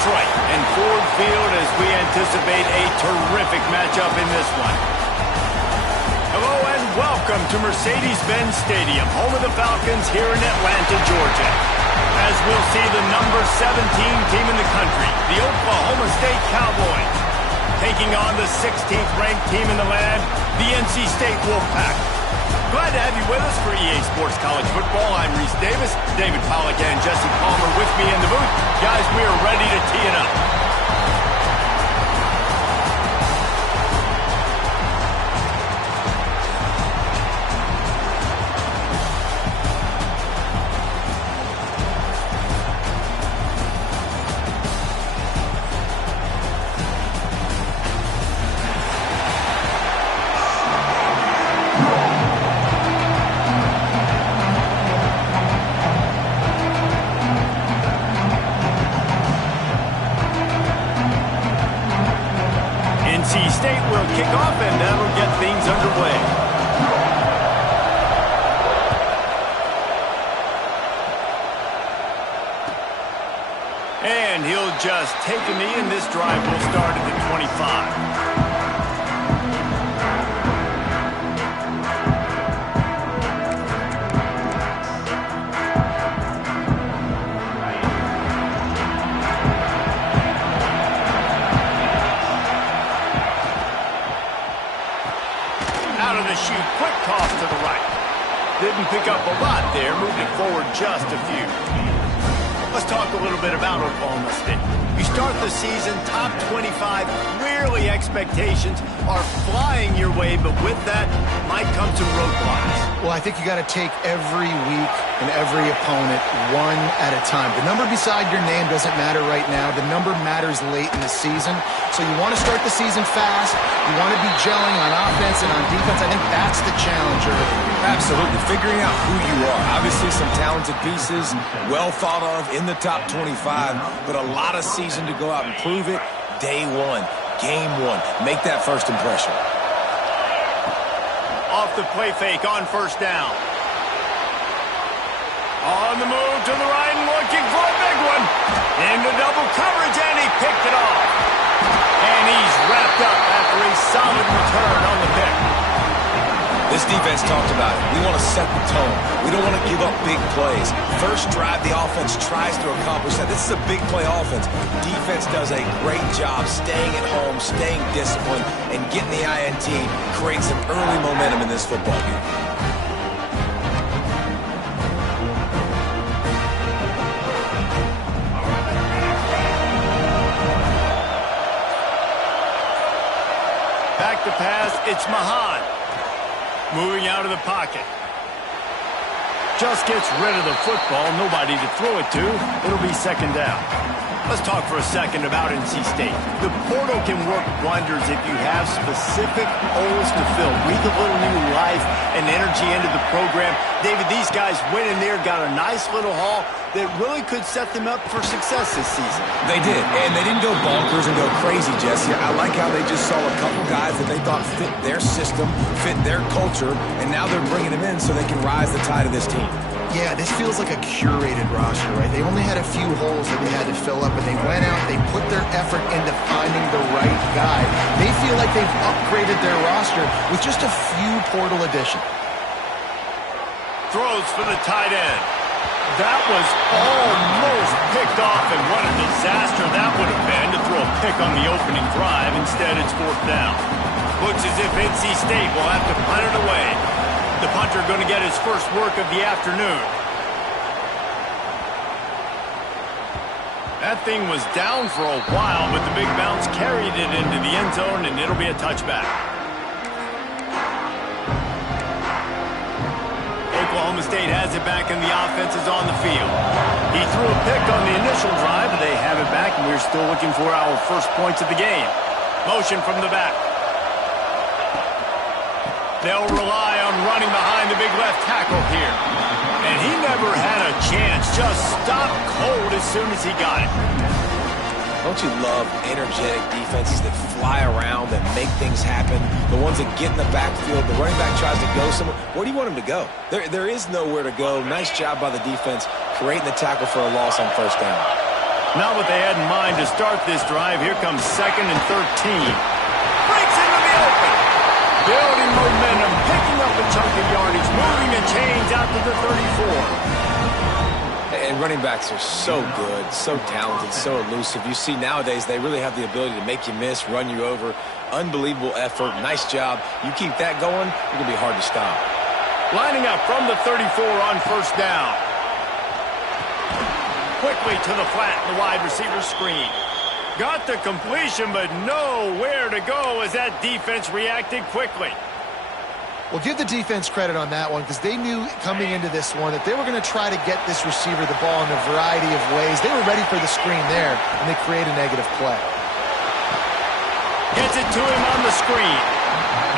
Detroit and Ford Field as we anticipate a terrific matchup in this one. Hello and welcome to Mercedes-Benz Stadium, home of the Falcons here in Atlanta, Georgia. As we'll see the number 17 team in the country, the Oklahoma State Cowboys, taking on the 16th ranked team in the land, the NC State Wolfpack. Glad to have you with us for EA Sports College Football. I'm Reese Davis, David Pollack and Jesse Palmer with me in the booth. Guys, we are ready to tee it up. NC State will kick off, and that'll get things underway. And he'll just take a knee, and this drive will start at the 25. Out of the chute, quick toss to the right. Didn't pick up a lot there, moved it forward just a few. Let's talk a little bit about Oklahoma State. You start the season top 25, clearly expectations are flying your way, but with that might come some roadblocks. Well, I think you got to take every week and every opponent one at a time. The number beside your name doesn't matter right now. The number matters late in the season. So you want to start the season fast. You want to be gelling on offense and on defense. I think that's the challenge early. Absolutely. Figuring out who you are. Obviously some talented pieces, well thought of in the top 25, but a lot of season to go out and prove it. Day one, game one. Make that first impression. Off the play fake on first down. On the move to the right and looking for a big one. Into double coverage, and he picked it off. And he's wrapped up after a solid return on the pick. This defense talked about it. We want to set the tone. We don't want to give up big plays. First drive, the offense tries to accomplish that. This is a big play offense. Defense does a great job staying at home, staying disciplined, and getting the INT, creating some early momentum in this football game. Back to pass, it's Mahan. Moving out of the pocket. Just gets rid of the football. Nobody to throw it to. It'll be second down. Let's talk for a second about NC State. The portal can work wonders if you have specific holes to fill. Breathe a little new life and energy into the program. David, these guys went in there, got a nice little haul that really could set them up for success this season. They did, and they didn't go bonkers and go crazy, Jesse. I like how they just saw a couple guys that they thought fit their system, fit their culture, and now they're bringing them in so they can rise the tide of this team. Yeah, this feels like a curated roster, right? They only had a few holes that they had to fill up, and they went out, they put their effort into finding the right guy. They feel like they've upgraded their roster with just a few portal additions. Throws for the tight end. That was almost picked off, and what a disaster that would have been to throw a pick on the opening drive. Instead, it's fourth down. Looks as if NC State will have to punt it away. The punter going to get his first work of the afternoon. That thing was down for a while, but the big bounce carried it into the end zone, and it'll be a touchback. Oklahoma State has it back, and the offense is on the field. He threw a pick on the initial drive, but they have it back, and we're still looking for our first points of the game. Motion from the back. They'll rely on running behind the big left tackle here. And he never had a chance. Just stopped cold as soon as he got it. Don't you love energetic defenses that fly around, that make things happen? The ones that get in the backfield, the running back tries to go somewhere. Where do you want him to go? There is nowhere to go. Nice job by the defense, creating the tackle for a loss on first down. Not what they had in mind to start this drive. Here comes 2nd and 13. Breaks into the open. Building momentum, picking up a chunk of yardage, moving the chains out to the 34. And running backs are so good, so talented, so elusive. You see nowadays they really have the ability to make you miss, run you over. Unbelievable effort. Nice job. You keep that going, it's going to be hard to stop. Lining up from the 34 on 1st down. Quickly to the flat in the wide receiver screen. Got the completion, but nowhere to go as that defense reacted quickly. Well, give the defense credit on that one because they knew coming into this one that they were going to try to get this receiver the ball in a variety of ways. They were ready for the screen there, and they create a negative play. Gets it to him on the screen.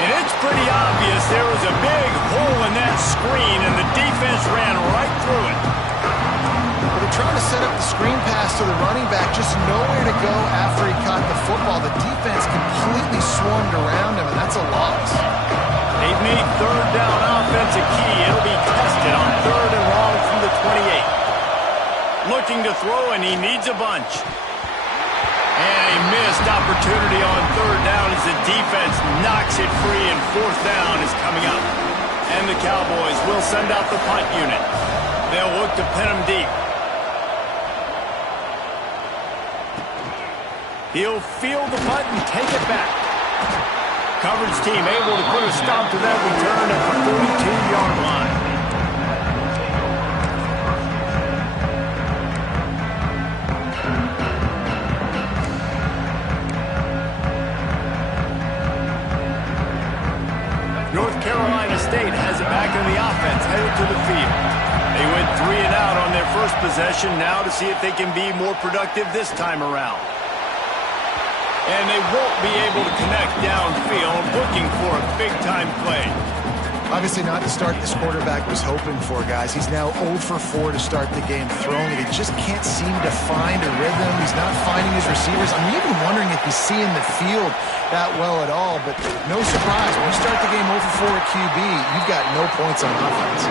And it's pretty obvious there was a big hole in that screen, and the defense ran right through it. Trying to set up the screen pass to the running back, just nowhere to go after he caught the football. The defense completely swarmed around him, and that's a loss. They've made 3rd down offense a key. It'll be tested on 3rd and long from the 28. Looking to throw, and he needs a bunch. And a missed opportunity on 3rd down as the defense knocks it free, and 4th down is coming up. And the Cowboys will send out the punt unit. They'll look to pin him deep. He'll field the punt and take it back. Coverage team able to put a stop to that return at the 42-yard line. North Carolina State has it back in the offense, headed to the field. They went 3 and out on their first possession, now to see if they can be more productive this time around. And they won't be able to connect downfield, looking for a big-time play. Obviously not the start this quarterback was hoping for, guys. He's now 0 for 4 to start the game throwing it. He just can't seem to find a rhythm. He's not finding his receivers. I'm even wondering if he's seeing the field that well at all. But no surprise, when you start the game 0 for 4 at QB, you've got no points on offense.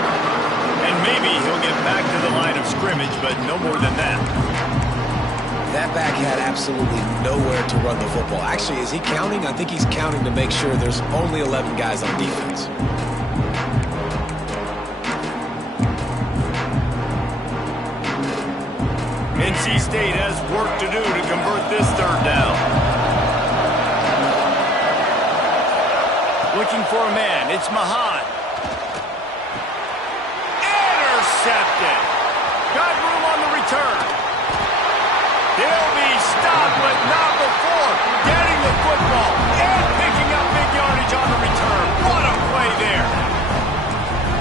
And maybe he'll get back to the line of scrimmage, but no more than that. That back had absolutely nowhere to run the football. Actually, is he counting? I think he's counting to make sure there's only 11 guys on defense. NC State has work to do to convert this 3rd down. Looking for a man. It's Mahan. Intercepted. Got room on the return. He'll be stopped, but not before getting the football and picking up big yardage on the return. What a play there.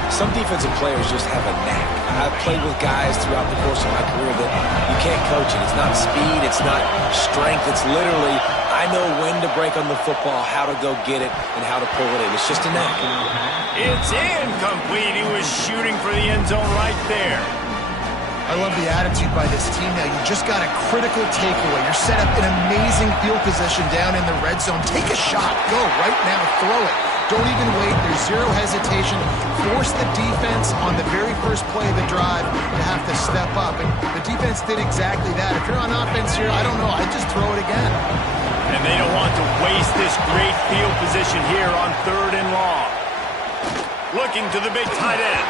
Some defensive players just have a knack. I've played with guys throughout the course of my career that you can't coach it. It's not speed, it's not strength. It's literally, I know when to break on the football, how to go get it, and how to pull it in. It's just a knack. It's incomplete. He was shooting for the end zone right there. I love the attitude by this team now. You just got a critical takeaway. You're set up in amazing field position down in the red zone. Take a shot. Go right now. Throw it. Don't even wait. There's zero hesitation. Force the defense on the very first play of the drive to have to step up. And the defense did exactly that. If you're on offense here, I don't know. I'd just throw it again. And they don't want to waste this great field position here on 3rd and long. Looking to the big tight end.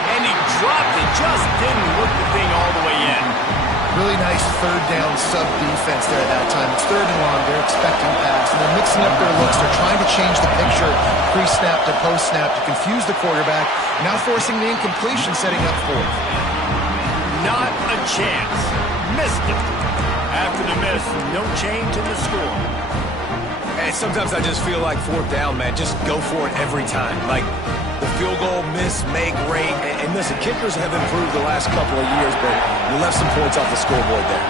And he dropped it, just didn't work the thing all the way in. Really nice 3rd down sub-defense there at that time. It's 3rd and long, they're expecting pass, and they're mixing up their looks. They're trying to change the picture pre-snap to post-snap to confuse the quarterback, now forcing the incompletion, setting up 4th. Not a chance. Missed it. After the miss, no change in the score. Hey, sometimes I just feel like 4th down, man. Just go for it every time. Like, the field goal, miss, make, rate. And listen, kickers have improved the last couple of years, but you left some points off the scoreboard there.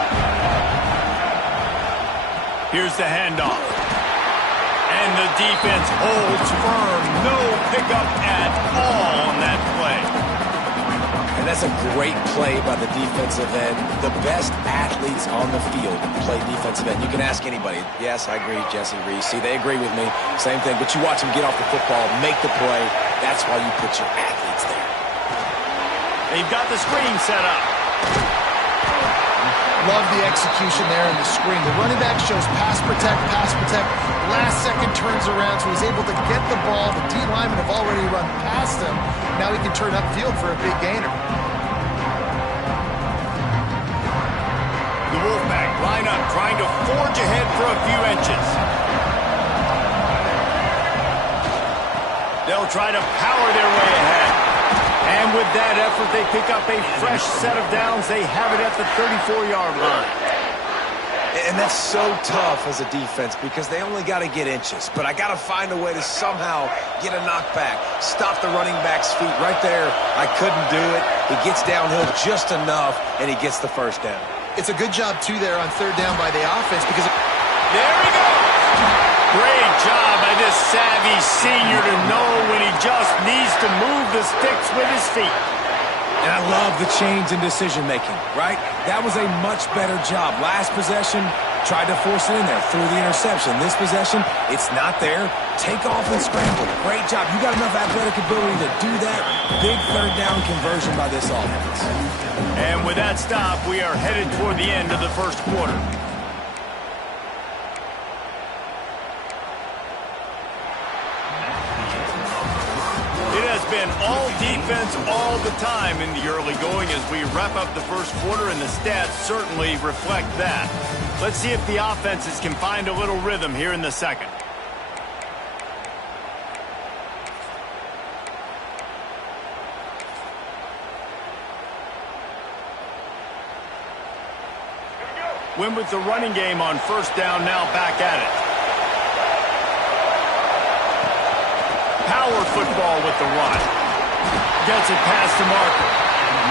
Here's the handoff. And the defense holds firm. No pickup at all on that play. And that's a great play by the defensive end. The best athletes on the field play defensive end. You can ask anybody. Yes, I agree, Jesse Reese. See, they agree with me. Same thing. But you watch them get off the football, make the play. That's why you put your athletes there. They've got the screen set up. Love the execution there in the screen. The running back shows pass protect, pass protect. Last second turns around, so he's able to get the ball. The D linemen have already run past him. Now he can turn upfield for a big gainer. The Wolfpack line up, trying to forge ahead for a few inches. They'll try to power their way ahead. And with that effort, they pick up a fresh set of downs. They have it at the 34-yard line. And that's so tough as a defense because they only got to get inches. But I got to find a way to somehow get a knockback, stop the running back's feet right there. I couldn't do it. He gets downhill just enough, and he gets the first down. It's a good job, too, there on third down by the offense because... There he goes! Great job by this savvy senior to know when he just needs to move the sticks with his feet. And I love the change in decision-making, right? That was a much better job. Last possession, tried to force it in there, threw the interception. This possession, it's not there. Take off and scramble. Great job. You got enough athletic ability to do that. Big third down conversion by this offense. And with that stop, we are headed toward the end of the first quarter. Been all defense all the time in the early going as we wrap up the first quarter, and the stats certainly reflect that. Let's see if the offenses can find a little rhythm here in the second. Win with the running game on first down, now back at it. Power football with the run. Gets it past the marker.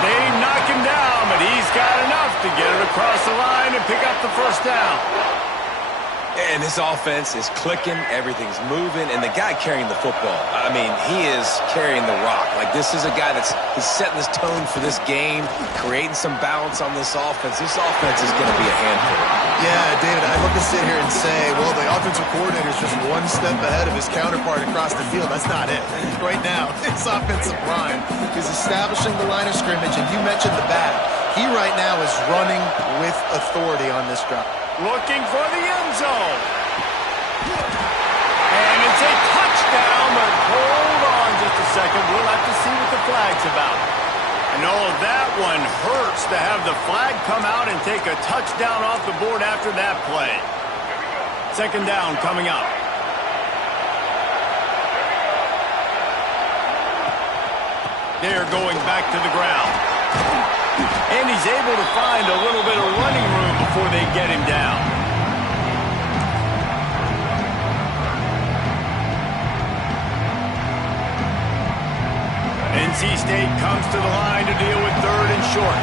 They knock him down, but he's got enough to get it across the line and pick up the first down. And this offense is clicking, everything's moving, and the guy carrying the football, I mean, he is carrying the rock. Like, this is a guy he's setting this tone for this game, creating some balance on this offense. This offense is going to be a handful. Yeah, David, I'd love to sit here and say, well, the offensive coordinator is just one step ahead of his counterpart across the field. That's not it. Right now, this offensive line is establishing the line of scrimmage, and you mentioned the back. He right now is running with authority on this drive. Looking for the end zone. And it's a touchdown, but hold on just a second. We'll have to see what the flag's about. And that one hurts to have the flag come out and take a touchdown off the board after that play. Second down coming up. They're going back to the ground. And he's able to find a little bit of running room before they get him down. NC State comes to the line to deal with third and short.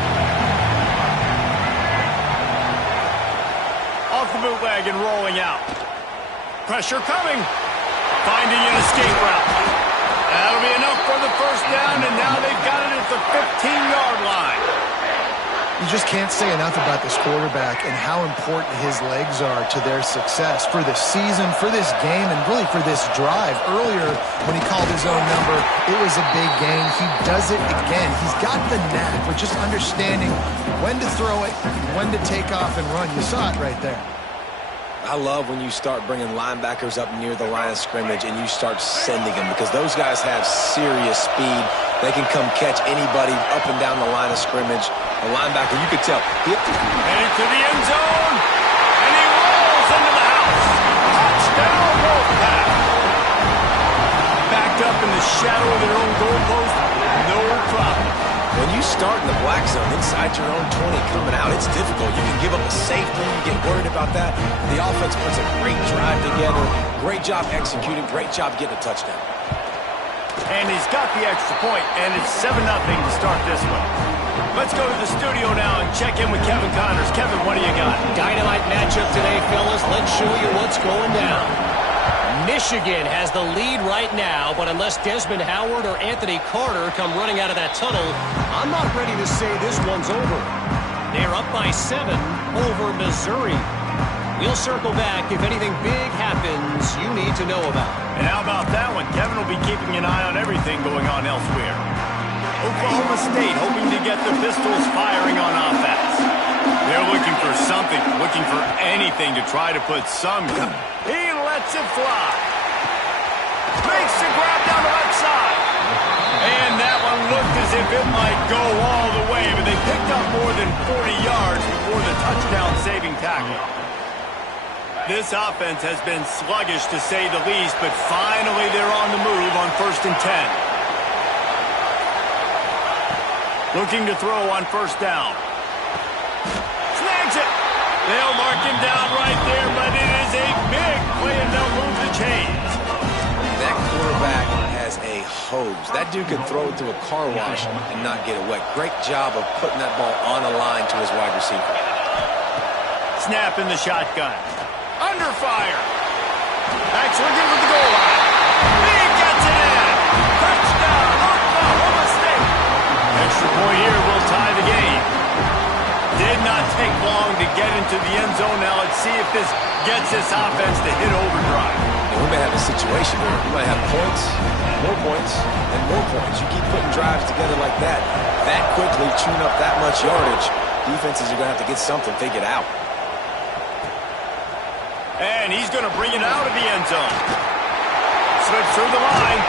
Off the bootleg and rolling out. Pressure coming. Finding an escape route. That'll be enough for the first down, and now they've got it at the 15-yard line. You just can't say enough about this quarterback and how important his legs are to their success for this season, for this game, and really for this drive. Earlier, when he called his own number, it was a big gain. He does it again. He's got the knack for just understanding when to throw it, when to take off and run. You saw it right there. I love when you start bringing linebackers up near the line of scrimmage and you start sending them because those guys have serious speed. They can come catch anybody up and down the line of scrimmage. A linebacker, you could tell. Headed to the end zone, and he rolls into the house. Touchdown, Wolfpack. Backed up in the shadow of their own goalpost, no problem. When you start in the black zone inside your own 20 coming out, it's difficult. You can give up a safety. You get worried about that. The offense puts a great drive together. Great job executing. Great job getting a touchdown. And he's got the extra point, and it's 7-0 to start this one. Let's go to the studio now and check in with Kevin Connors. Kevin, what do you got? Dynamite matchup today, fellas. Let's show you what's going down. Michigan has the lead right now, but unless Desmond Howard or Anthony Carter come running out of that tunnel, I'm not ready to say this one's over. They're up by 7 over Missouri. We'll circle back if anything big happens you need to know about. And how about that one? Kevin will be keeping an eye on everything going on elsewhere. Oklahoma State hoping to get the Pistols firing on offense. They're looking for something, looking for anything to try to put some. He lets it fly. Makes the grab down the left side. And that one looked as if it might go all the way, but they picked up more than 40 yards before the touchdown-saving tackle. This offense has been sluggish to say the least, but finally they're on the move on 1st and 10. Looking to throw on 1st down. Snags it. They'll mark him down right there, but it is a big play and they'll move the chains. That quarterback has a hose. That dude can throw it through a car wash and not get it wet. Great job of putting that ball on a line to his wide receiver. Snap in the shotgun. Under fire. Actually good with the goal line. He gets it in. Touchdown, Oklahoma State. Extra point here will tie the game. Did not take long to get into the end zone. Now let's see if this gets this offense to hit overdrive. And we may have a situation where we might have points, and more points. You keep putting drives together like that quickly, chewing up that much yardage, defenses are going to have to get something figured out. And he's going to bring it out of the end zone. Slips through the line.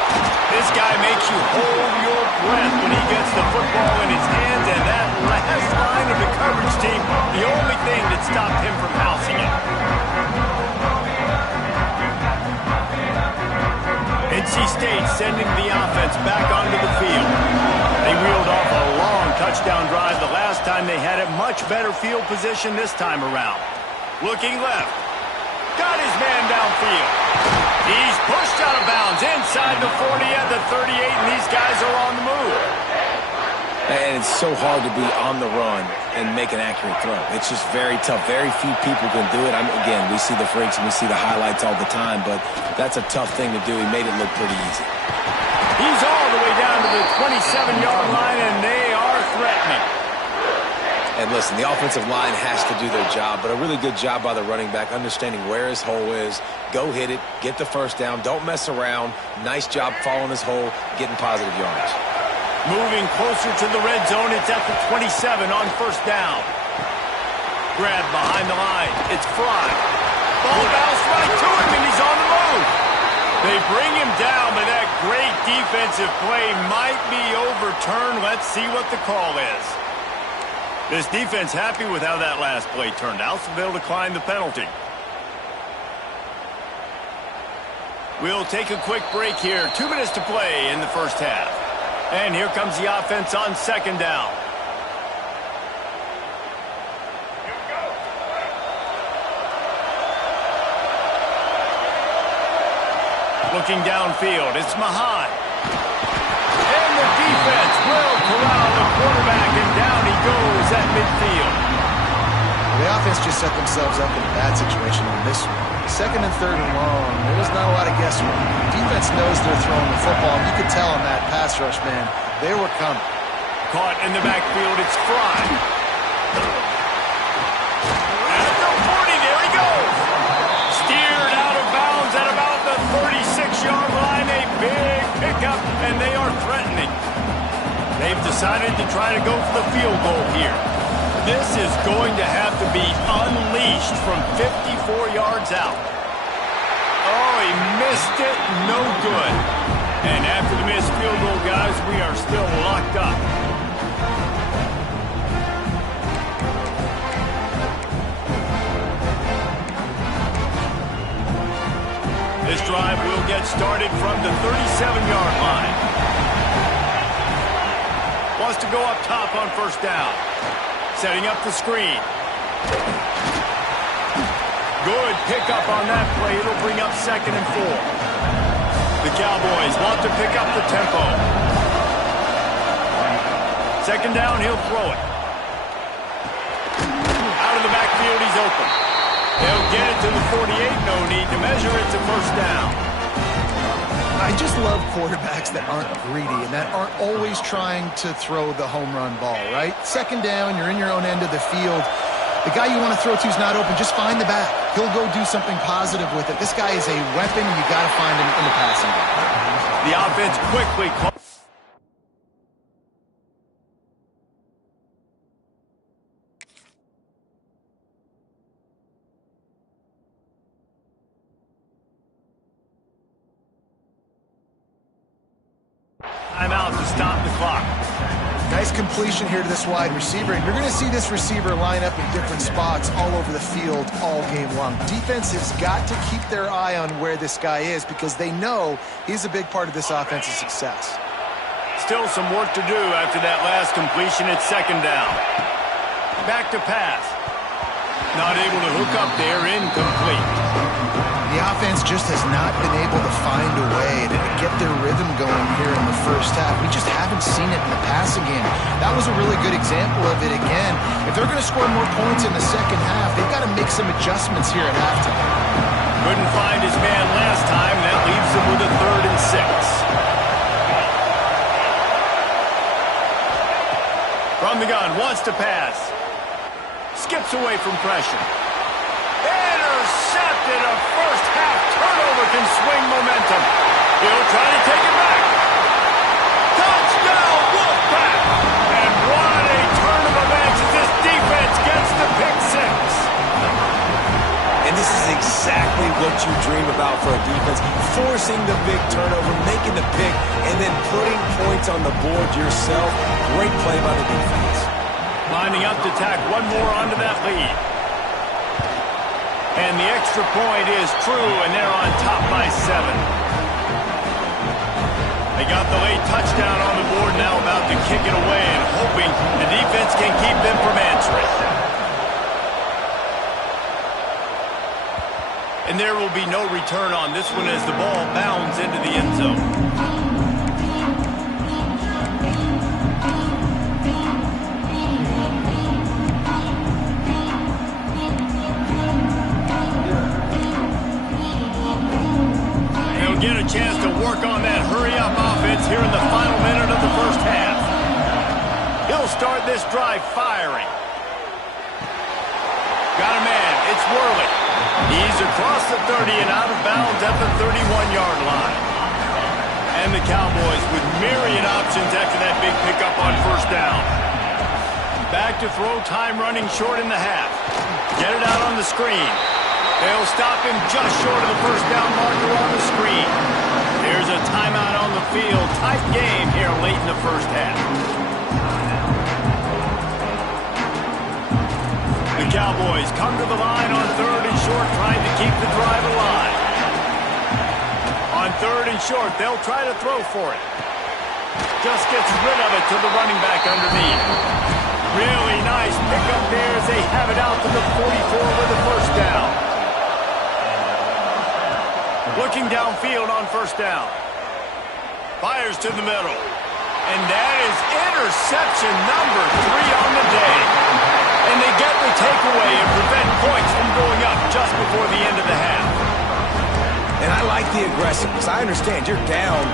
This guy makes you hold your breath when he gets the football in his hands, and that last line of the coverage team, the only thing that stopped him from housing it. NC State sending the offense back onto the field. They reeled off a long touchdown drive the last time. They had a much better field position this time around. Looking left. Got his man downfield. He's pushed out of bounds inside the 40 at the 38, and these guys are on the move. And it's so hard to be on the run and make an accurate throw. It's just very tough. Very few people can do it. Again, we see the freaks and we see the highlights all the time, but that's a tough thing to do. He made it look pretty easy. He's all the way down to the 27-yard line, and they are threatening. And listen, the offensive line has to do their job, but a really good job by the running back, understanding where his hole is. Go hit it, get the 1st down, don't mess around. Nice job following his hole, getting positive yards. Moving closer to the red zone, it's at the 27 on 1st down. Grab behind the line, it's Fry. Ball bounced right to him, and he's on the move. They bring him down, but that great defensive play might be overturned. Let's see what the call is. This defense happy with how that last play turned out, so they'll decline the penalty. We'll take a quick break here. 2 minutes to play in the 1st half. And here comes the offense on 2nd down. Looking downfield, it's Mahan. And the defense will corral the quarterback, and down he goes at midfield. The offense just set themselves up in a bad situation on this one. 2nd and 3rd and long, there's not a lot of guesswork. The defense knows they're throwing the football. You could tell on that pass rush, man, they were coming. Caught in the backfield, it's Fry. At the 40, there he goes. Steered out of bounds at about the 36-yard line. A big pickup, and they are threatening. They've decided to try to go for the field goal here. This is going to have to be unleashed from 54 yards out. Oh, he missed it. No good. And after the missed field goal, guys, we are still locked up. This drive will get started from the 37-yard line. Wants to go up top on 1st down. Setting up the screen. Good pickup on that play. It'll bring up 2nd and 4. The Cowboys want to pick up the tempo. 2nd down, he'll throw it. Out of the backfield, he's open. They'll get it to the 48. No need to measure. It's a 1st down. I just love quarterbacks that aren't greedy and that aren't always trying to throw the home run ball, right? 2nd down, you're in your own end of the field. The guy you want to throw to is not open. Just find the back. He'll go do something positive with it. This guy is a weapon. You got to find him in the passing game. The offense quickly. Timeout to stop the clock. Nice completion here to this wide receiver, and you're going to see this receiver line up in different spots all over the field all game long. Defense has got to keep their eye on where this guy is because they know he's a big part of this offense's success. Still some work to do after that last completion. It's second down. Back to pass. Not able to hook up there, incomplete. The offense just has not been able to find a way to get their rhythm going here in the first half. We just haven't seen it in the passing game. That was a really good example of it again. If they're going to score more points in the second half, they've got to make some adjustments here at halftime. Couldn't find his man last time. That leaves him with a 3rd and 6. From the gun, wants to pass. Skips away from pressure. Intercepted. A first half turnover can swing momentum. He'll try to take it back. Touchdown, Wolfpack! And what a turn of events as this defense gets the pick 6. And this is exactly what you dream about for a defense. Forcing the big turnover, making the pick, and then putting points on the board yourself. Great play by the defense. Lining up to tack one more onto that lead. And the extra point is true, and they're on top by 7. They got the late touchdown on the board, now about to kick it away and hoping the defense can keep them from answering. And there will be no return on this one as the ball bounds into the end zone. Get a chance to work on that hurry-up offense here in the final minute of the first half. He'll start this drive firing. Got a man. It's Worley. He's across the 30 and out of bounds at the 31-yard line. And the Cowboys with myriad options after that big pickup on first down. Back to throw, time running short in the half. Get it out on the screen. They'll stop him just short of the first down marker on the screen. There's a timeout on the field. Tight game here late in the first half. The Cowboys come to the line on 3rd and short, trying to keep the drive alive. On 3rd and short, they'll try to throw for it. Just gets rid of it to the running back underneath. Really nice pickup there as they have it out to the 44 with the first down. Looking downfield on first down. Fires to the middle. And that is interception number 3 on the day. And they get the takeaway and prevent points from going up just before the end of the half. And I like the aggressiveness. I understand you're down,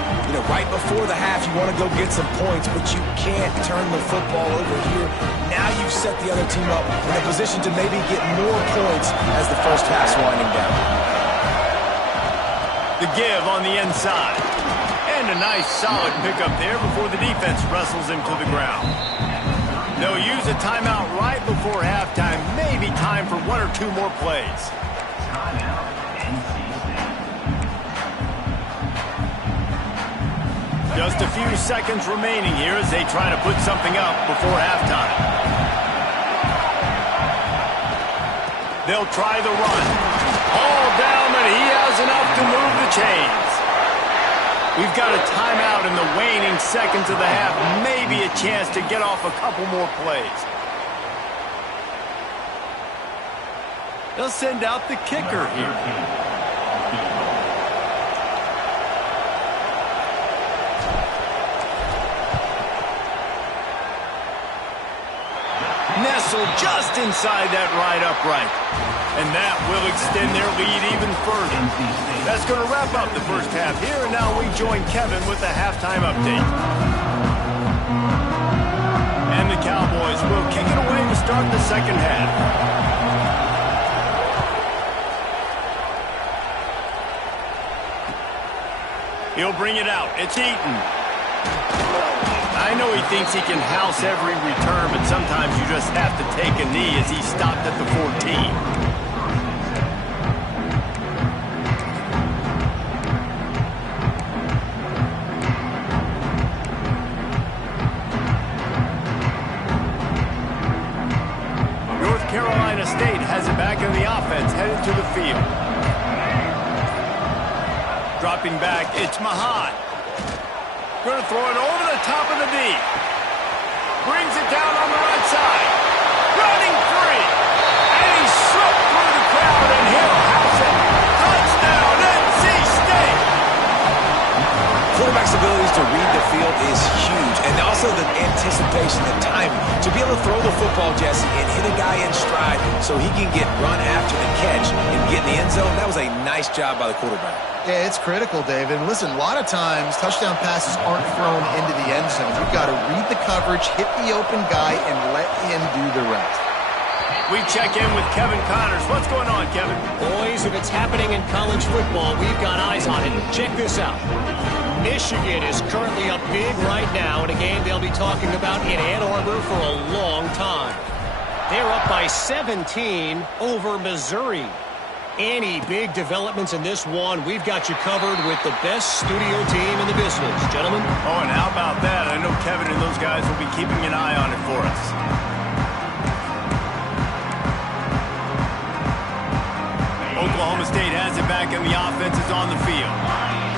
right before the half. You want to go get some points, but you can't turn the football over here. Now you've set the other team up in a position to maybe get more points as the first half's winding down. The give on the inside. And a nice solid pickup there before the defense wrestles him to the ground. They'll use a timeout right before halftime. Maybe time for 1 or 2 more plays. Just a few seconds remaining here as they try to put something up before halftime. They'll try the run. All down, but he has enough to move the chains. We've got a timeout in the waning seconds of the half. Maybe a chance to get off a couple more plays. They'll send out the kicker here. Nestled just inside that right upright. And that will extend their lead even further. That's going to wrap up the first half here, and now we join Kevin with the halftime update. And the Cowboys will kick it away to start the second half. He'll bring it out. It's Eaton. I know he thinks he can house every return, but sometimes you just have to take a knee as he stopped at the 14. Dropping back, it's Mahan. Going to throw it over the top of the D. Brings it down on the right side. Running free. And he slipped through the crowd, and he'll house it. Touchdown, NC State. Quarterback's abilities to read the field is huge, and also the anticipation, the timing. To be able to throw the football, Jesse, and hit a guy in stride so he can get run after the catch and get in the end zone, that was a nice job by the quarterback. Yeah, it's critical, David. And listen, a lot of times touchdown passes aren't thrown into the end zone. You've got to read the coverage, hit the open guy, and let him do the rest. We check in with Kevin Connors. What's going on, Kevin? Boys, if it's happening in college football, we've got eyes on it. Check this out. Michigan is currently up big right now in a game they'll be talking about in Ann Arbor for a long time. They're up by 17 over Missouri. Any big developments in this one, we've got you covered with the best studio team in the business. Gentlemen? Oh, and how about that? I know Kevin and those guys will be keeping an eye on it for us. Oklahoma State has it back, and the offense is on the field.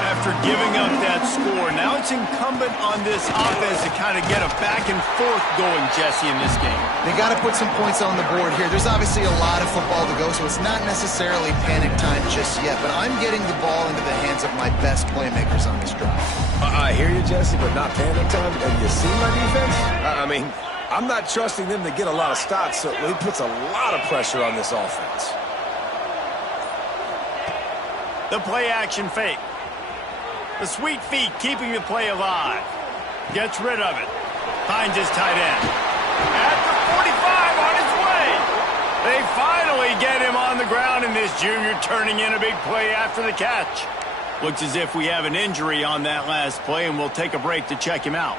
After giving up that score, now it's incumbent on this offense to kind of get a back and forth going, Jesse, in this game. They got to put some points on the board here. There's obviously a lot of football to go, so it's not necessarily panic time just yet, but I'm getting the ball into the hands of my best playmakers on this drive. I hear you, Jesse, but not panic time. And you see my defense? I mean, I'm not trusting them to get a lot of stops, so he puts a lot of pressure on this offense. The play action fake. The sweet feet keeping the play alive. Gets rid of it. Finds his tight end. At the 45 on his way. They finally get him on the ground, and this junior turning in a big play after the catch. Looks as if we have an injury on that last play, and we'll take a break to check him out.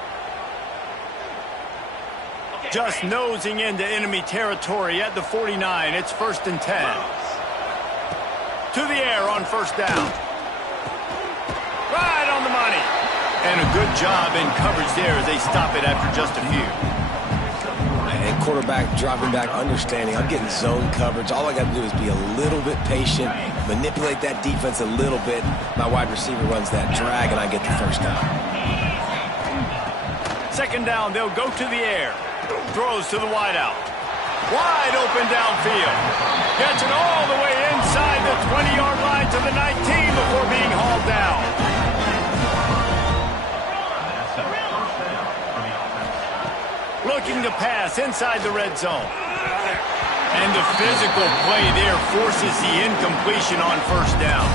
Just nosing into enemy territory at the 49. It's 1st and 10. To the air on first down. Right on the money. And a good job in coverage there as they stop it after just a few. And quarterback dropping back, understanding I'm getting zone coverage. All I got to do is be a little bit patient, manipulate that defense a little bit. My wide receiver runs that drag, and I get the first down. 2nd down, they'll go to the air. Throws to the wideout. Wide open downfield. Gets it all the way inside the 20-yard line to the 19 before being hauled down. Looking to pass inside the red zone. And the physical play there forces the incompletion on first down.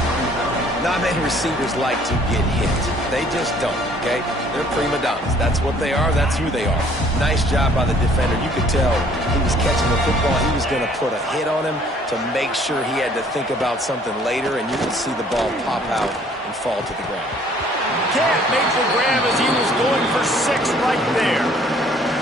Not many receivers like to get hit. They just don't, okay? They're prima donnas. That's what they are. That's who they are. Nice job by the defender. You could tell he was catching the football. He was going to put a hit on him to make sure he had to think about something later, and you could see the ball pop out and fall to the ground. Can't make the grab as he was going for 6 right there.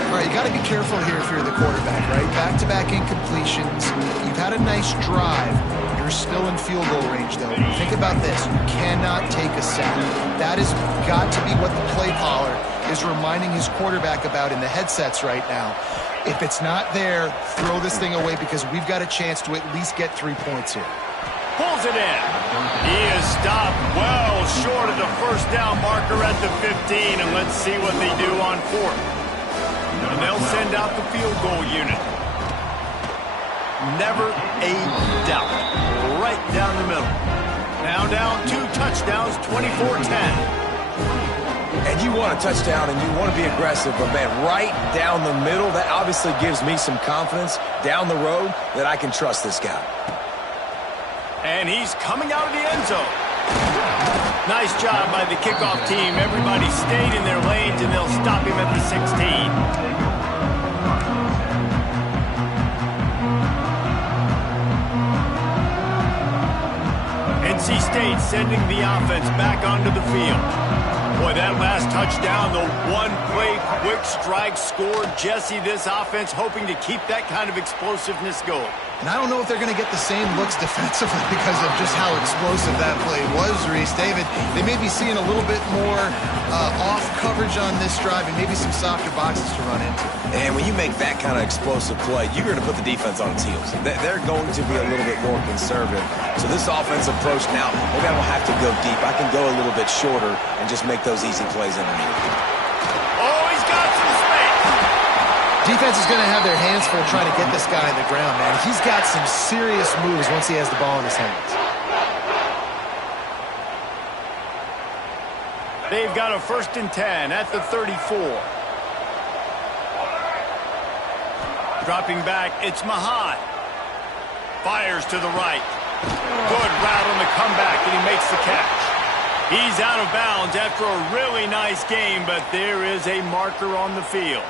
All right, you got to be careful here if you're the quarterback, right? Back-to-back incompletions. You've had a nice drive. You're still in field goal range, though. Think about this. You cannot take a sack. That has got to be what the play caller is reminding his quarterback about in the headsets right now. If it's not there, throw this thing away because we've got a chance to at least get 3 points here. Pulls it in. He is stopped well short of the first down marker at the 15, and let's see what they do on 4th. And they'll send out the field goal unit. Never a doubt. Right down the middle. Now down 2 touchdowns, 24-10. And you want a touchdown and you want to be aggressive, but man, right down the middle, that obviously gives me some confidence down the road that I can trust this guy. And he's coming out of the end zone. Nice job by the kickoff team. Everybody stayed in their lanes, and they'll stop him at the 16. NC State sending the offense back onto the field. Boy, that last touchdown, the one-play quick strike score. Jesse, this offense hoping to keep that kind of explosiveness going. And I don't know if they're going to get the same looks defensively because of just how explosive that play was, Reese. David, they may be seeing a little bit more off coverage on this drive and maybe some softer boxes to run into. And when you make that kind of explosive play, you're going to put the defense on its heels. They're going to be a little bit more conservative. So this offensive approach now, maybe I don't have to go deep. I can go a little bit shorter and just make those easy plays underneath. Oh, he's got some space. Defense is going to have their hands full trying to get this guy on the ground, man. He's got some serious moves once he has the ball in his hands. They've got a 1st and 10 at the 34. Dropping back, it's Mahan. Fires to the right. Good route on the comeback, and he makes the catch. He's out of bounds after a really nice game, but there is a marker on the field.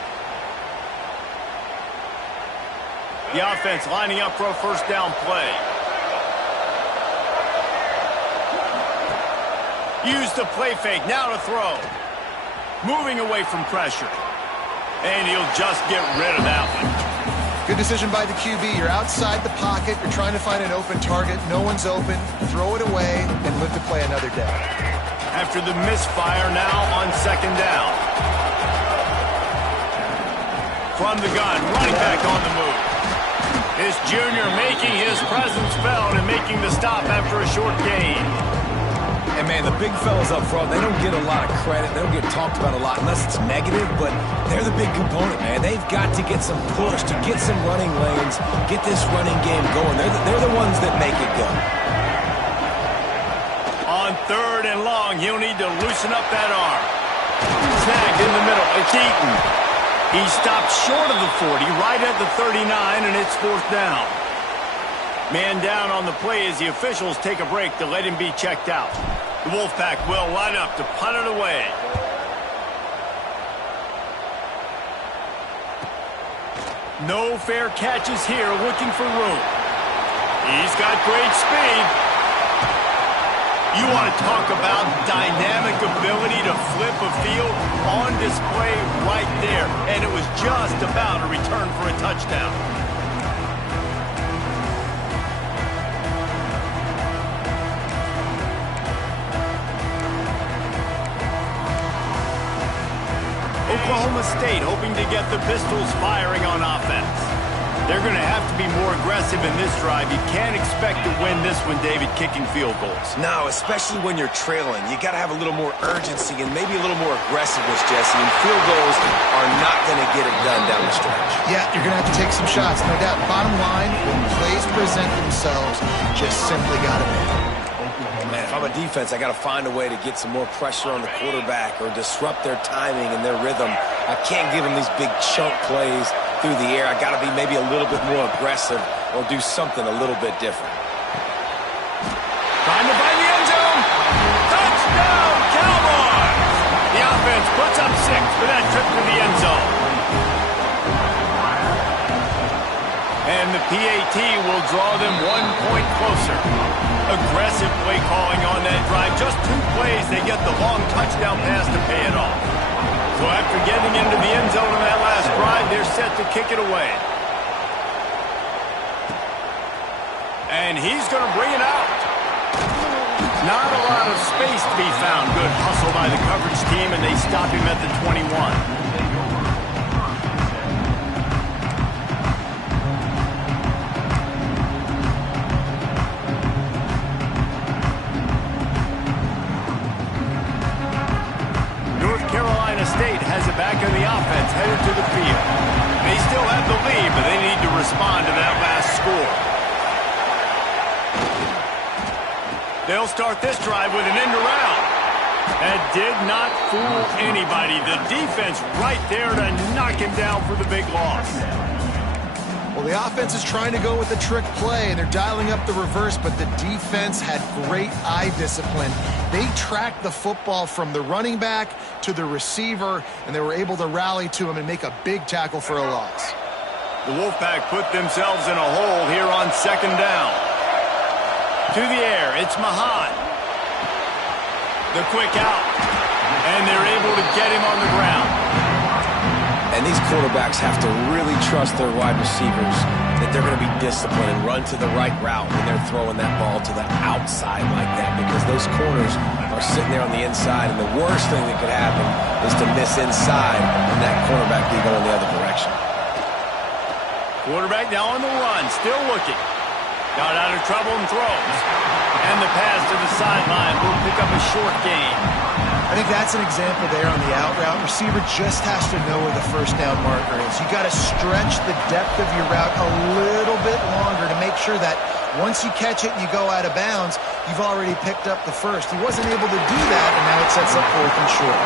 The offense lining up for a 1st down play. Use the play fake, now to throw. Moving away from pressure. And he'll just get rid of that one. Good decision by the QB. You're outside the pocket. You're trying to find an open target. No one's open. Throw it away and live to play another day. After the misfire, now on 2nd down. From the gun, running back on the move. This junior making his presence felt and making the stop after a short gain. And, man, the big fellas up front, they don't get a lot of credit. They don't get talked about a lot unless it's negative, but they're the big component, man. They've got to get some push, to get some running lanes, get this running game going. They're the ones that make it go. On 3rd and long, he'll need to loosen up that arm. Snagged in the middle. It's Eaton. He stopped short of the 40, right at the 39, and it's 4th down. Man down on the play as the officials take a break to let him be checked out. The Wolfpack will line up to punt it away. No fair catches here, looking for room. He's got great speed. You want to talk about dynamic ability to flip a field on display right there. And it was just about a return for a touchdown. Oklahoma State hoping to get the Pistols firing on offense. They're going to have to be more aggressive in this drive. You can't expect to win this one, David, kicking field goals. No, especially when you're trailing. You got to have a little more urgency and maybe a little more aggressiveness, Jesse. And field goals are not going to get it done down the stretch. Yeah, you're going to have to take some shots, no doubt. Bottom line, when plays present themselves, just simply got to make. Man, if I'm a defense, I got to find a way to get some more pressure on the quarterback or disrupt their timing and their rhythm. I can't give them these big chunk plays through the air. I got to be maybe a little bit more aggressive or do something a little bit different. Trying to find the end zone. Touchdown, Cowboys! The offense puts up 6 for that trip to the end zone. And the PAT will draw them 1 point closer. Aggressive play calling on that drive. Just 2 plays, they get the long touchdown pass to pay it off. So after getting into the end zone on that last drive, they're set to kick it away. And he's going to bring it out. Not a lot of space to be found. Good hustle by the coverage team, and they stop him at the 21. State has it back on the offense, headed to the field. They still have the lead, but they need to respond to that last score. They'll start this drive with an end around. That did not fool anybody. The defense right there to knock him down for the big loss. Well, the offense is trying to go with a trick play, and they're dialing up the reverse, but the defense had great eye discipline. They tracked the football from the running back to the receiver, and they were able to rally to him and make a big tackle for a loss. The Wolfpack put themselves in a hole here on 2nd down. To the air, it's Mahan. The quick out, and they're able to get him on the ground. And these quarterbacks have to really trust their wide receivers that they're going to be disciplined and run to the right route when they're throwing that ball to the outside like that, because those corners are sitting there on the inside, and the worst thing that could happen is to miss inside and that cornerback be going the other direction. Quarterback now on the run, still looking. Got out of trouble and throws. And the pass to the sideline will pick up a short gain. I think that's an example there on the out route. Receiver just has to know where the first down marker is. You got to stretch the depth of your route a little bit longer to make sure that once you catch it and you go out of bounds, you've already picked up the first. He wasn't able to do that, and now it sets up 4th and short.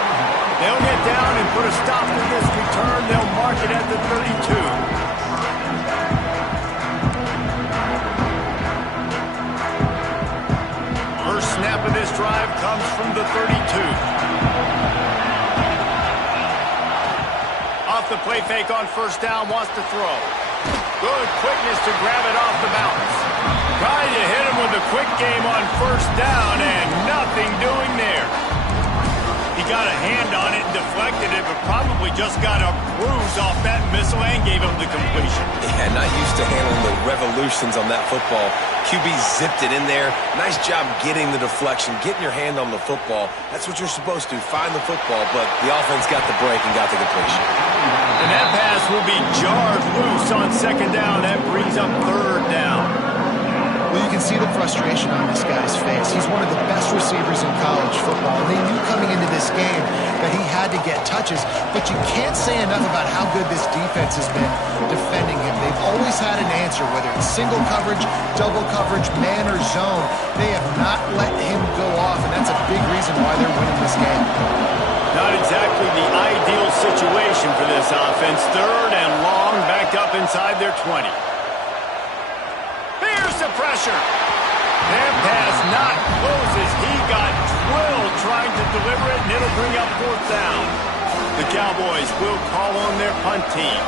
They'll get down and put a stop to this return. They'll mark it at the 32. First snap of this drive comes from the 32. Off the play fake on first down, wants to throw. Good quickness to grab it off the bounce. Trying to hit him with a quick game on first down, and nothing doing there. He got a hand on it and deflected it, but probably just got a bruise off that missile and gave him the completion. Yeah, not used to handling the revolutions on that football. QB zipped it in there. Nice job getting the deflection, getting your hand on the football. That's what you're supposed to, find the football, but the offense got the break and got the completion. And that pass will be jarred loose on second down. That brings up third down. Well, you can see the frustration on this guy's face. He's one of the best receivers in college football. They knew coming into this game that he had to get touches, but you can't say enough about how good this defense has been defending him. They've always had an answer, whether it's single coverage, double coverage, man or zone. They have not let him go off, and that's a big reason why they're winning this game. Not exactly the ideal situation for this offense. Third and long, backed up inside their 20. Here's the pressure. That pass not closes. He got drilled trying to deliver it, and it'll bring up 4th down. The Cowboys will call on their punt team.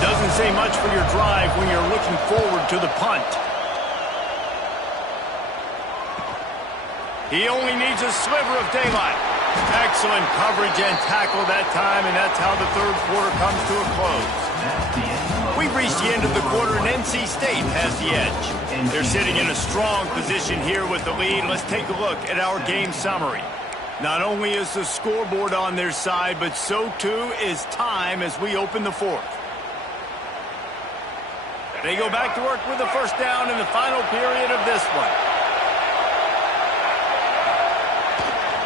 Doesn't say much for your drive when you're looking forward to the punt. He only needs a sliver of daylight. Excellent coverage and tackle that time, and that's how the third quarter comes to a close. We've reached the end of the quarter, and NC State has the edge. They're sitting in a strong position here with the lead. Let's take a look at our game summary. Not only is the scoreboard on their side, but so too is time as we open the 4th. They go back to work with the first down in the final period of this one.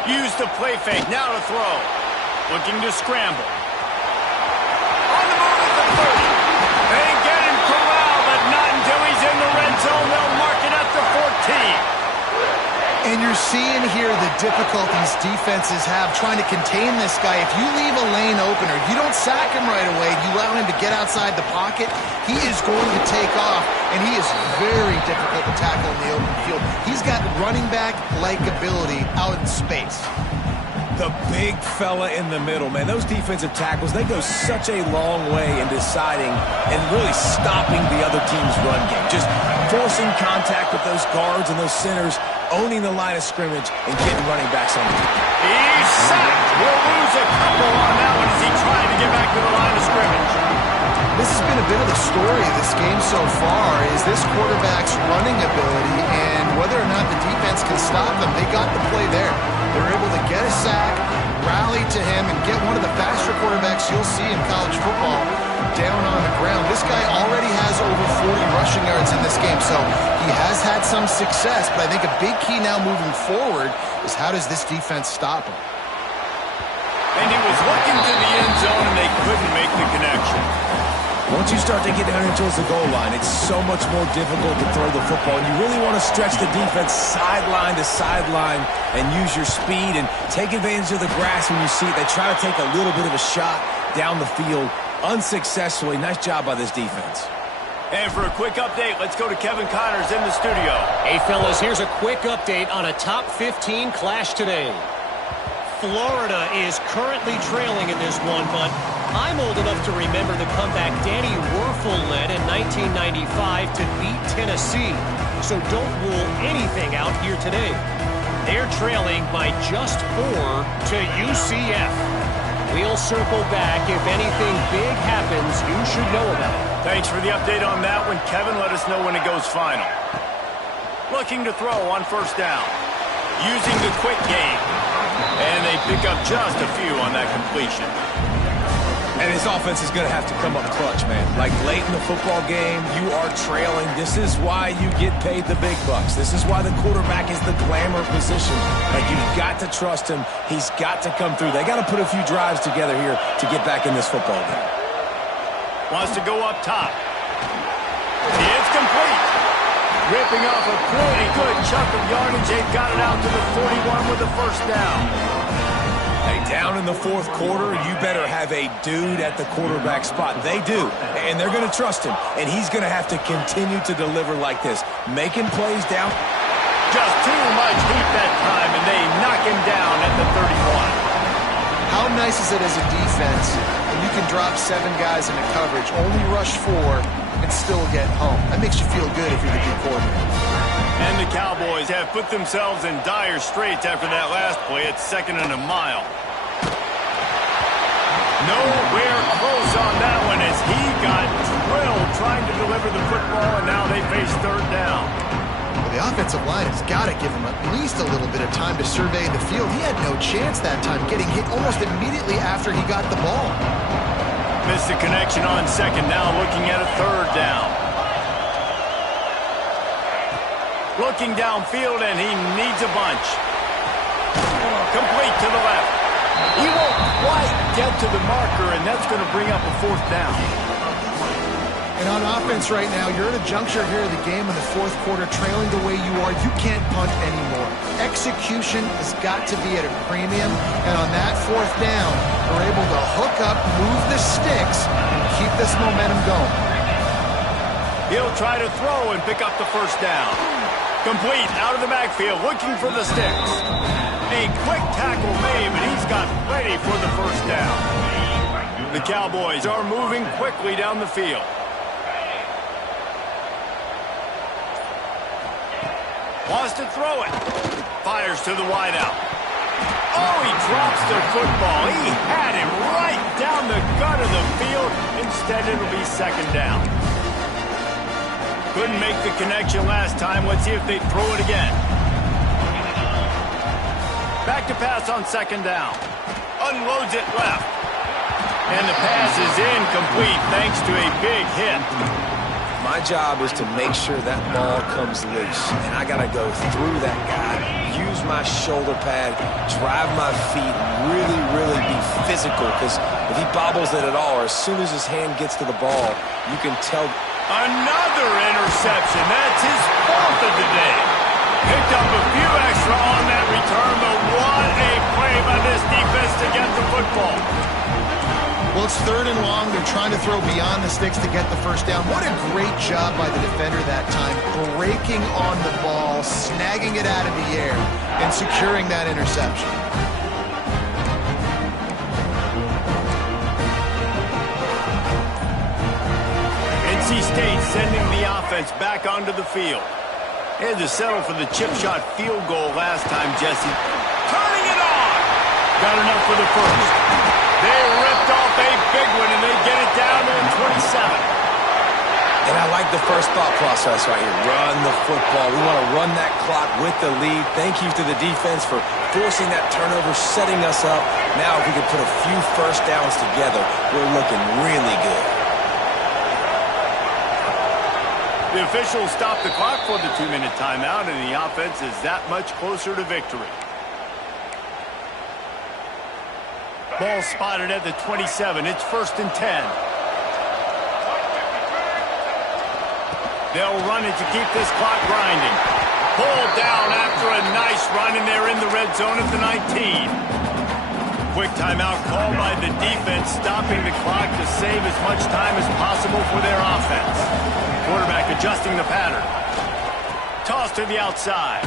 Use the play fake, now to throw. Looking to scramble. On the move at the 30. They get him corralled, but not until he's in the red zone. They'll mark it up to 14. And you're seeing here the difficulties defenses have trying to contain this guy. If you leave a lane open or you don't sack him right away, you allow him to get outside the pocket, he is going to take off, and he is very difficult to tackle in the open field. He's got running back-like ability out in space. The big fella in the middle, man. Those defensive tackles, they go such a long way in deciding and really stopping the other team's run game. Just forcing contact with those guards and those centers, owning the line of scrimmage, and getting running backs on the field. He's sacked. We'll lose a couple on that one as he tried to get back to the line of scrimmage. This has been a bit of the story of this game so far, is this quarterback's running ability and whether or not the defense can stop them. They got the play there. They were able to get a sack, rally to him, and get one of the faster quarterbacks you'll see in college football down on the ground. This guy already has over 40 rushing yards in this game, so he has had some success, but I think a big key now moving forward is how does this defense stop him? And he was looking to the end zone, and they couldn't make the connection. Once you start to get down towards the goal line, it's so much more difficult to throw the football. And you really want to stretch the defense sideline to sideline and use your speed and take advantage of the grass when you see it. They try to take a little bit of a shot down the field unsuccessfully. Nice job by this defense. And for a quick update, let's go to Kevin Connors in the studio. Hey, fellas, here's a quick update on a top 15 clash today. Florida is currently trailing in this one, but I'm old enough to remember the comeback Danny Werfel led in 1995 to beat Tennessee. So don't rule anything out here today. They're trailing by just 4 to UCF. We'll circle back. If anything big happens, you should know about it. Thanks for the update on that one, Kevin. Let us know when it goes final. Looking to throw on first down. Using the quick game. And they pick up just a few on that completion. And his offense is going to have to come up clutch, man. Like late in the football game, you are trailing. This is why you get paid the big bucks. This is why the quarterback is the glamour position. Like, you've got to trust him. He's got to come through. They got to put a few drives together here to get back in this football game. Wants to go up top. It's complete. Ripping off a pretty good chunk of yardage. They've got it out to the 41 with the first down. Hey, down in the fourth quarter, you better have a dude at the quarterback spot. They do, and they're going to trust him, and he's going to have to continue to deliver like this, making plays down. Just too much heat that time, and they knock him down at the 31. How nice is it as a defense when you can drop 7 guys into coverage, only rush 4, and still get home? That makes you feel good if you're the D coordinator. And the Cowboys have put themselves in dire straits after that last play. It's 2nd and a mile. Nowhere close on that one as he got drilled trying to deliver the football, and now they face 3rd down. Well, the offensive line has got to give him at least a little bit of time to survey the field. He had no chance that time, getting hit almost immediately after he got the ball. Missed the connection on 2nd, now looking at a 3rd down. Looking downfield, and he needs a bunch. Complete to the left. He won't quite get to the marker, and that's going to bring up a 4th down. And on offense right now, you're at a juncture here of the game in the 4th quarter, trailing the way you are. You can't punt anymore. Execution has got to be at a premium, and on that 4th down, they're able to hook up, move the sticks, and keep this momentum going. He'll try to throw and pick up the first down. Complete out of the backfield, looking for the sticks. A quick tackle made, but he's got ready for the first down. The Cowboys are moving quickly down the field. Wants to throw it. Fires to the wideout. Oh, he drops the football. He had him right down the gut of the field. Instead, it'll be 2nd down. Couldn't make the connection last time. Let's see if they throw it again. Back to pass on 2nd down. Unloads it left. And the pass is incomplete thanks to a big hit. My job is to make sure that ball comes loose, and I got to go through that guy, use my shoulder pad, drive my feet, really be physical, because if he bobbles it at all, or as soon as his hand gets to the ball, you can tell. Another interception. That's his 4th of the day. Picked up a few extra on that return, but what a play by this defense to get the football. Well, it's 3rd and long. They're trying to throw beyond the sticks to get the first down. What a great job by the defender that time, breaking on the ball, snagging it out of the air, and securing that interception. NC State sending the offense back onto the field. They had to settle for the chip shot field goal last time, Jesse. Turning it on! Got enough for the first. They ripped off a big one, and they get it down to the 27. And I like the first thought process right here. Run the football. We want to run that clock with the lead. Thank you to the defense for forcing that turnover, setting us up. Now if we can put a few first downs together, we're looking really good. The officials stopped the clock for the 2-minute timeout, and the offense is that much closer to victory. Ball spotted at the 27. It's 1st and 10. They'll run it to keep this clock grinding. Pulled down after a nice run, and they're in the red zone at the 19. Quick timeout called by the defense, stopping the clock to save as much time as possible for their offense. Quarterback adjusting the pattern. Toss to the outside.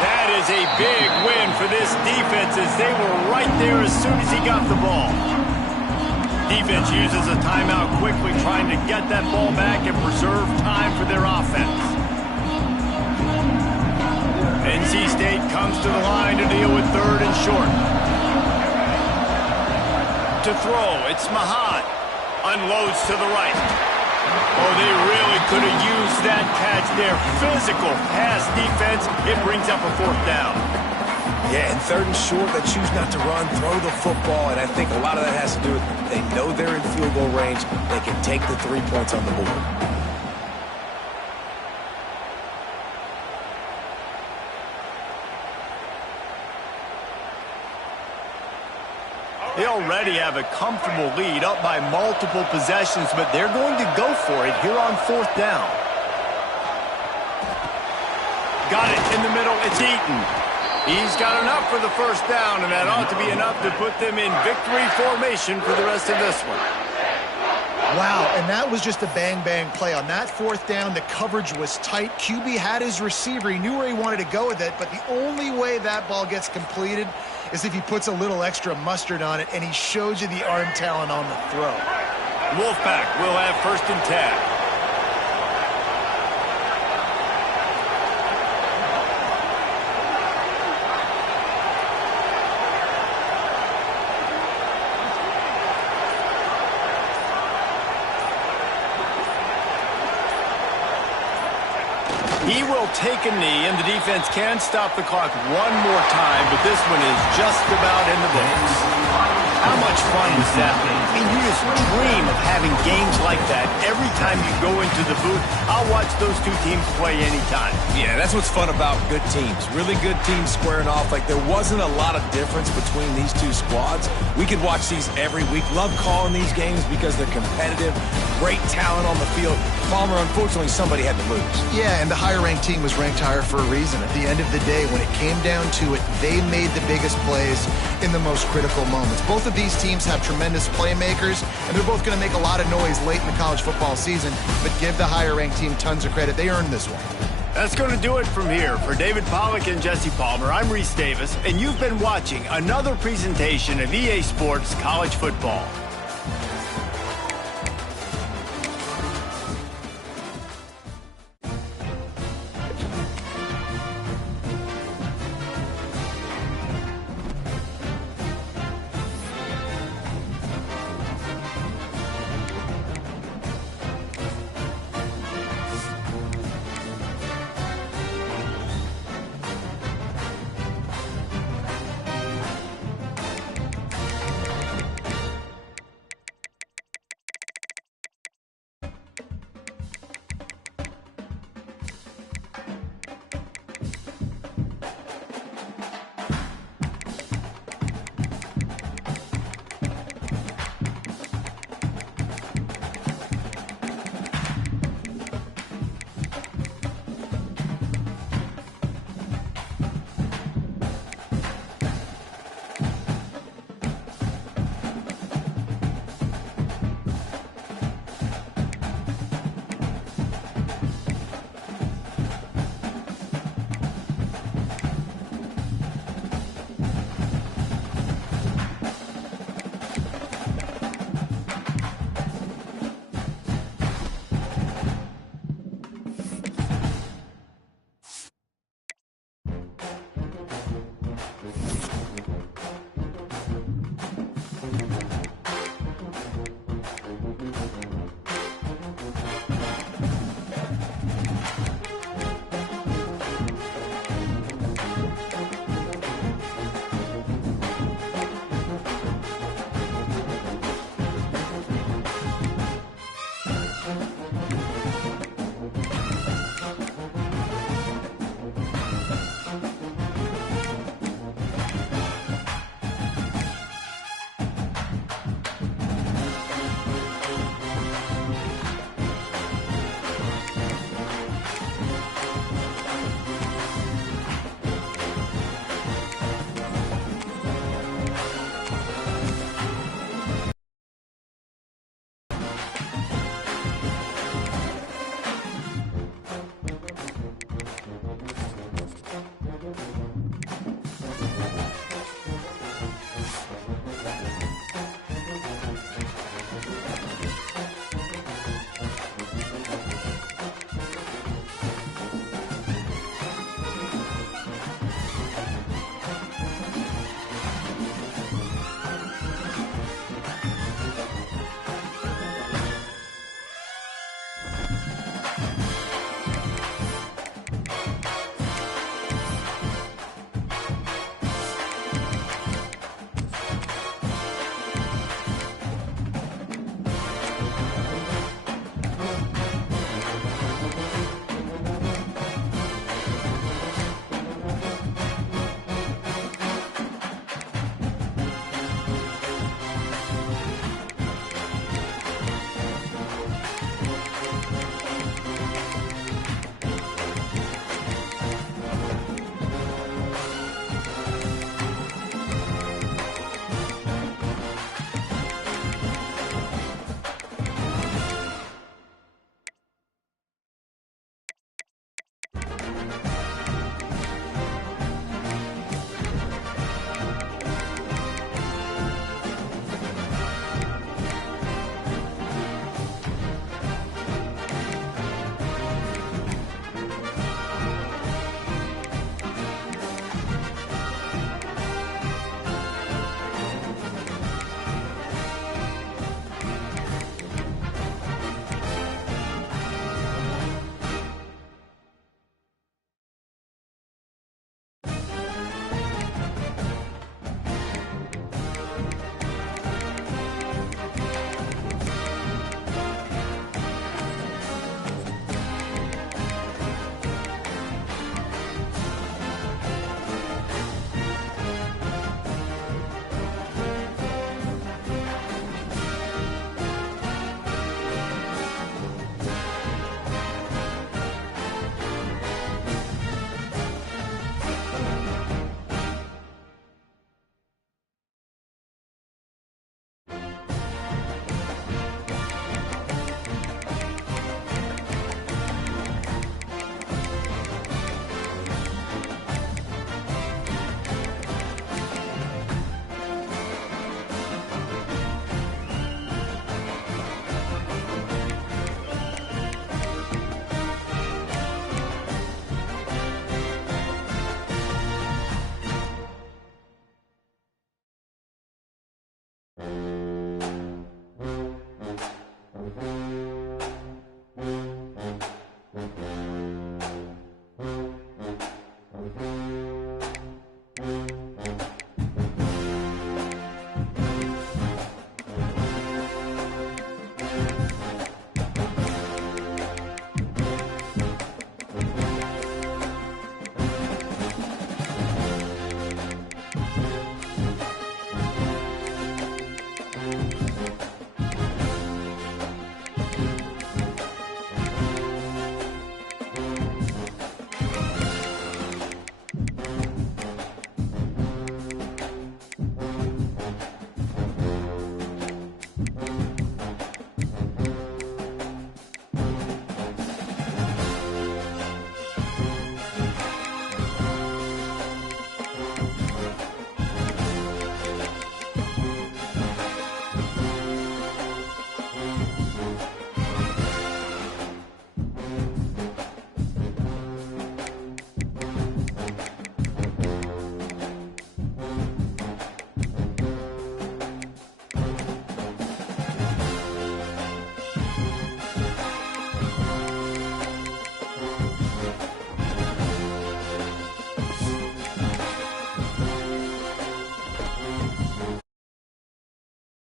That is a big win for this defense as they were right there as soon as he got the ball. Defense uses a timeout quickly, trying to get that ball back and preserve time for their offense. NC State comes to the line to deal with 3rd and short. to throw. It's Mahan. Unloads to the right. Oh, they really could have used that catch there. Physical pass defense. It brings up a 4th down. Yeah, and 3rd and short, they choose not to run, throw the football, and I think a lot of that has to do with they know they're in field goal range. They can take the 3 points on the board. They already have a comfortable lead, up by multiple possessions, but they're going to go for it here on 4th down. Got it in the middle. It's Eaton. He's got enough for the 1st down, and that ought to be enough to put them in victory formation for the rest of this one. Wow, and that was just a bang-bang play. On that 4th down, the coverage was tight. QB had his receiver. He knew where he wanted to go with it, but the only way that ball gets completed is if he puts a little extra mustard on it, and he shows you the arm talent on the throw. Wolfpack will have 1st and 10. He will take a knee, and the defense can stop the clock one more time, but this one is just about in the books. How much fun was that? I mean, you just dream of having games like that every time you go into the booth. I'll watch those two teams play anytime. Yeah, that's what's fun about good teams. Really good teams squaring off. Like, there wasn't a lot of difference between these two squads. We could watch these every week. Love calling these games because they're competitive. Great talent on the field. Palmer, unfortunately, somebody had to lose. Yeah, and the higher-ranked team was ranked higher for a reason. At the end of the day, when it came down to it, they made the biggest plays in the most critical moments. Both of these teams have tremendous playmakers, and they're both going to make a lot of noise late in the college football season, but give the higher-ranked team tons of credit. They earned this one. That's going to do it from here. For David Pollack and Jesse Palmer, I'm Reese Davis, and you've been watching another presentation of EA Sports College Football.